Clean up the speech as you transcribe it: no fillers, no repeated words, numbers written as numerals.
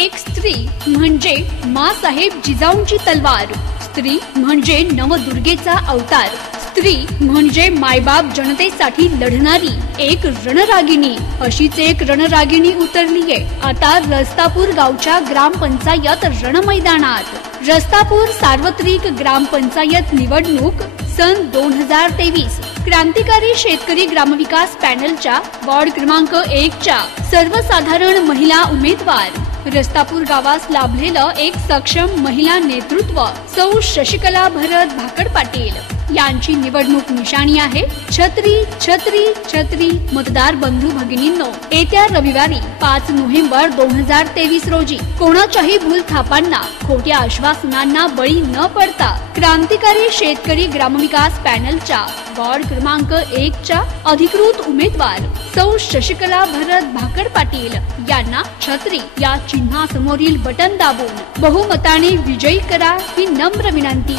एक स्त्री म्हणजे माँसाहेब जिजाऊंची तलवार, स्त्री म्हणजे नवदुर्गेचा अवतार, स्त्री म्हणजे मायबाप जनतेसाठी लढणारी एक रणरागिणी। अशीच एक रणरागिणी उतरलीये आता रस्तापूर गावच्या ग्रामपंचायत रणमैदानात। रस्तापूर सार्वत्रिक ग्रामपंचायत निवडणूक सन 2023 क्रांतिकारी शेतकरी ग्रामविकास पॅनलच्या वार्ड क्रमांक 1 च्या सर्वसाधारण महिला उमेदवार रस्तापूर गावास लाभलेलं एक सक्षम महिला नेतृत्व सौ शशिकला भरत भाकड पाटील यांची निवडणूक निशाणी आहे छत्री छत्री छत्री। मतदार बंधू भगिनींनो, येत्या रविवारी 5 नोव्हेंबर 2023 रोजी कोणाच्याही भूल थापांना खोट्या आश्वासनांना बळी न पडता क्रांतिकारी शेतकरी ग्रामविकास पॅनलच्या वार्ड क्रमांक 1 च्या अधिकृत उमेदवार सौ शशिकला भरत भाकड पाटील यांना छत्री या चिन्हासमोरील बटन दाबून बहुमताने विजयी करा ही नम्र विनंती।